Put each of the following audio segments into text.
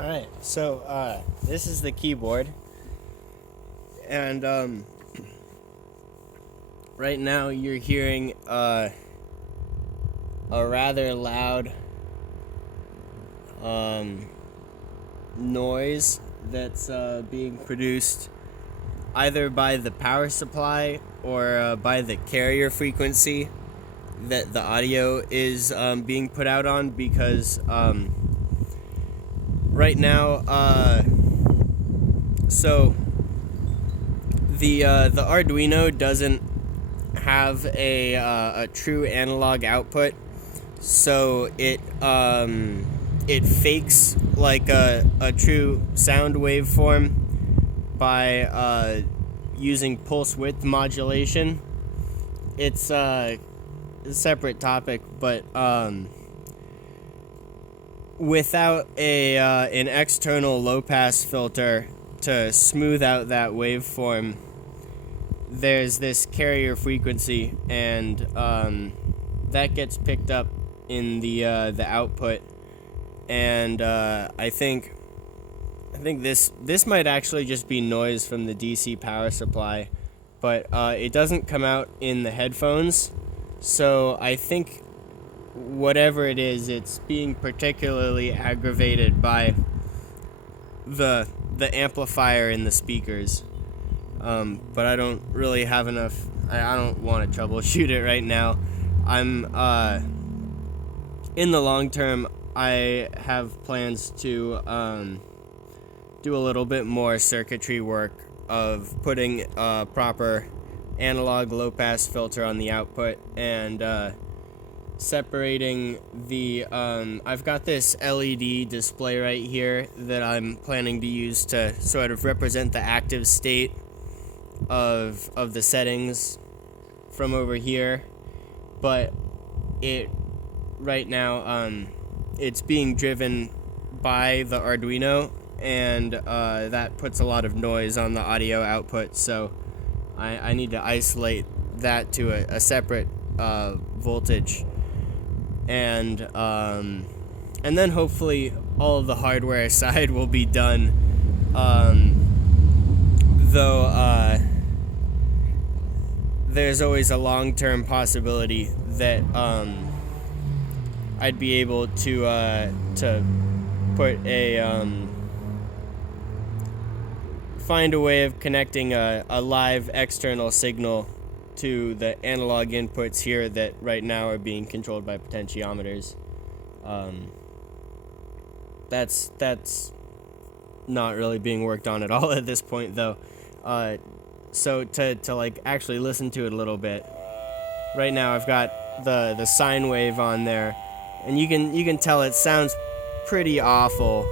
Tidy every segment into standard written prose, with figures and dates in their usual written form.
Alright, so this is the keyboard, and right now you're hearing a rather loud noise that's being produced either by the power supply or by the carrier frequency that the audio is being put out on, because right now, so the Arduino doesn't have a true analog output, so it fakes like a true sound waveform by using pulse width modulation. It's a separate topic, but without an external low-pass filter to smooth out that waveform, there's this carrier frequency, and that gets picked up in the output. And I think this might actually just be noise from the DC power supply, but it doesn't come out in the headphones. So I think whatever it is, it's being particularly aggravated by the amplifier in the speakers. But I don't really have enough. I don't want to troubleshoot it right now. I'm in the long term, I have plans to do a little bit more circuitry work of putting a proper analog low-pass filter on the output, and separating the I've got this LED display right here that I'm planning to use to sort of represent the active state of the settings from over here, but it right now it's being driven by the Arduino, and that puts a lot of noise on the audio output, so I need to isolate that to a separate voltage, and then hopefully all of the hardware side will be done, though there's always a long-term possibility that I'd be able to put find a way of connecting a live external signal to the analog inputs here that right now are being controlled by potentiometers. That's not really being worked on at all at this point, though. So to like actually listen to it a little bit, right now I've got the sine wave on there, and you can tell it sounds pretty awful.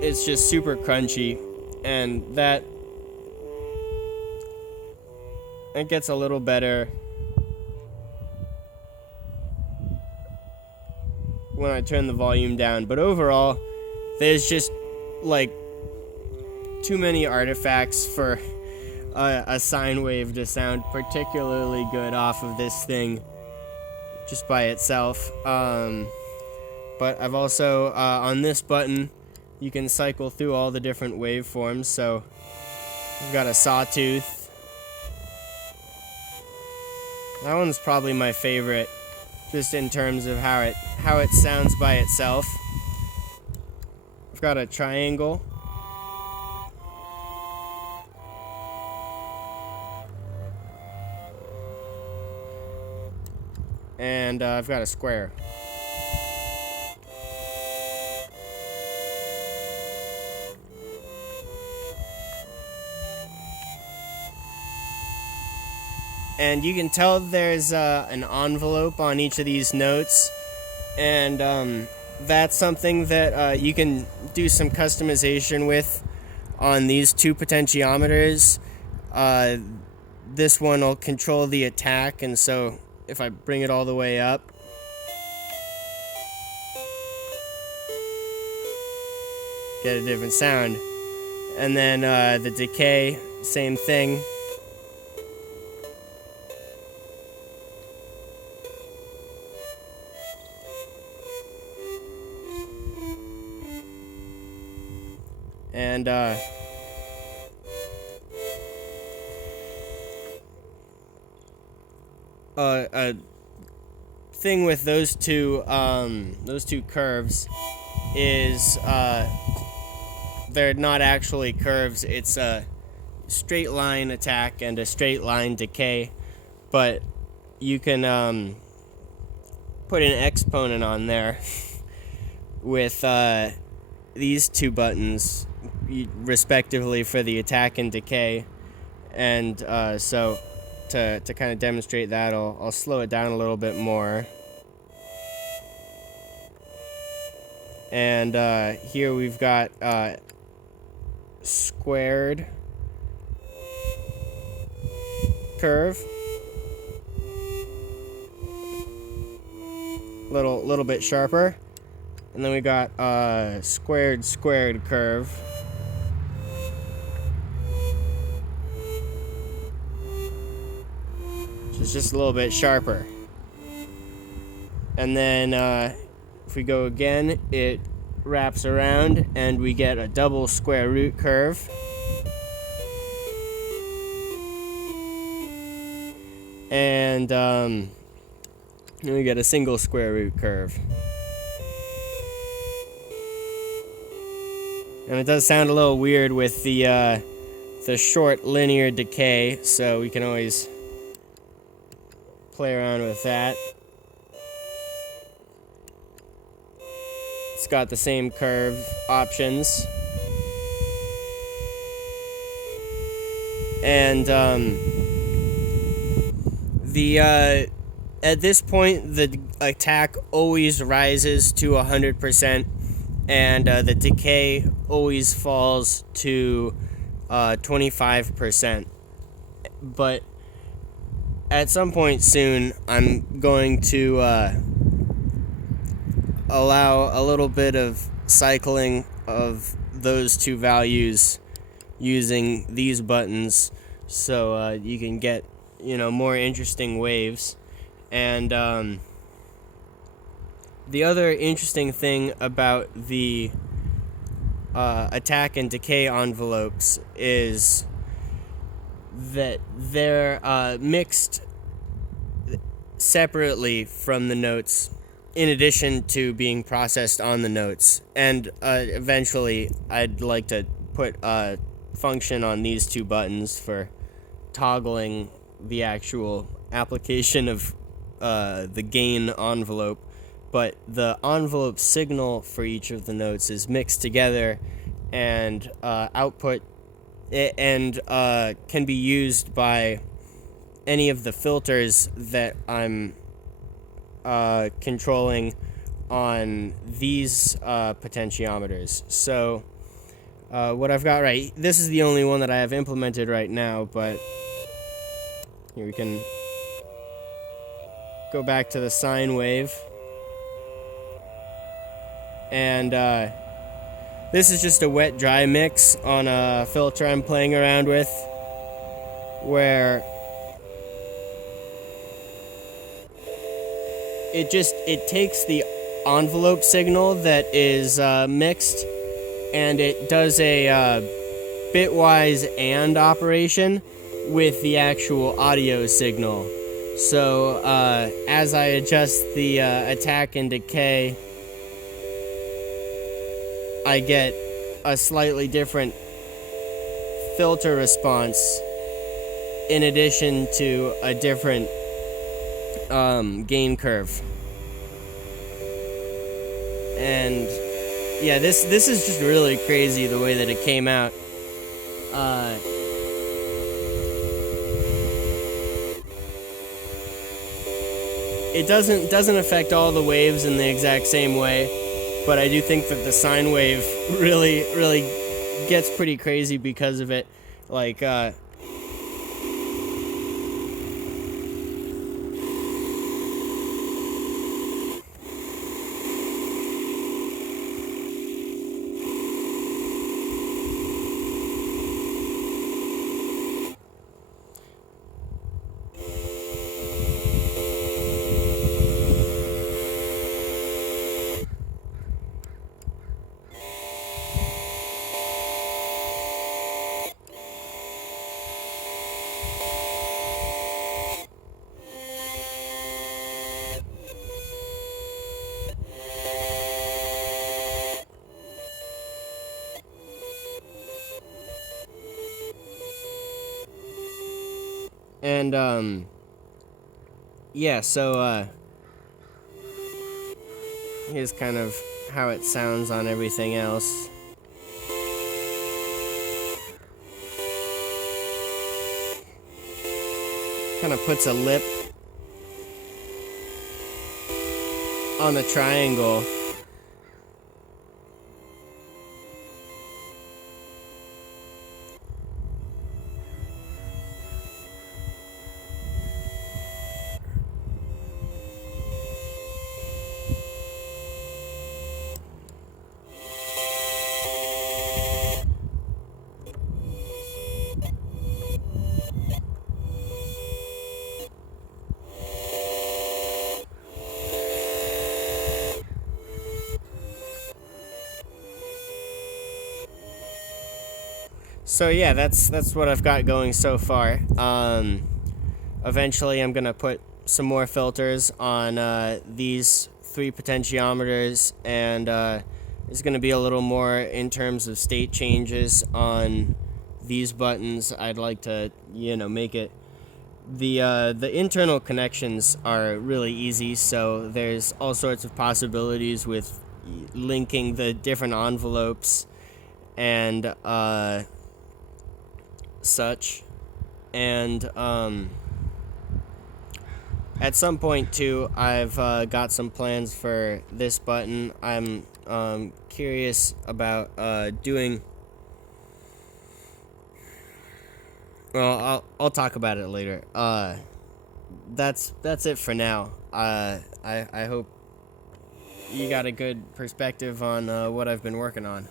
It's just super crunchy, and that it gets a little better when I turn the volume down, but overall there's just like too many artifacts for a sine wave to sound particularly good off of this thing just by itself. But I've also on this button you can cycle through all the different waveforms, so I've got a sawtooth. That one's probably my favorite, just in terms of how it sounds by itself. I've got a triangle. And I've got a square. And you can tell there's an envelope on each of these notes, and that's something that you can do some customization with on these two potentiometers. This one will control the attack, and so if I bring it all the way up, get a different sound. And then the decay, same thing. And a thing with those two curves is they're not actually curves. It's a straight line attack and a straight line decay, but you can put an exponent on there with these two buttons respectively for the attack and decay. And so to kind of demonstrate that, I'll slow it down a little bit more. And here we've got squared curve, little bit sharper, and then we got squared curve. So it's just a little bit sharper. And then if we go again, it wraps around and we get a double square root curve. And then we get a single square root curve. And it does sound a little weird with the short linear decay, so we can always play around with that. It's got the same curve options. And at this point, the attack always rises to 100%, and the decay always falls to 25%. But at some point soon, I'm going to allow a little bit of cycling of those two values using these buttons, so you can get more interesting waves. And the other interesting thing about the attack and decay envelopes is that they're mixed separately from the notes, in addition to being processed on the notes. And eventually I'd like to put a function on these two buttons for toggling the actual application of the gain envelope, but the envelope signal for each of the notes is mixed together and output and can be used by any of the filters that I'm controlling on these potentiometers. So what I've got this is the only one that I have implemented right now, but here we can go back to the sine wave. And this is just a wet-dry mix on a filter I'm playing around with, where it takes the envelope signal that is mixed, and it does a bitwise AND operation with the actual audio signal. So as I adjust the attack and decay, I get a slightly different filter response in addition to a different gain curve. And yeah, this is just really crazy the way that it came out. It doesn't affect all the waves in the exact same way, but I do think that the sine wave really gets pretty crazy because of it. Like And yeah, so here's kind of how it sounds on everything else. Kind of puts a lip on the triangle. So yeah, that's what I've got going so far. Eventually, I'm gonna put some more filters on these 3 potentiometers, and there's gonna be a little more in terms of state changes on these buttons. I'd like to, make it. The internal connections are really easy, so there's all sorts of possibilities with linking the different envelopes and such. And at some point too, I've got some plans for this button. I'm curious about doing. Well, I'll talk about it later. That's it for now. I hope you got a good perspective on what I've been working on.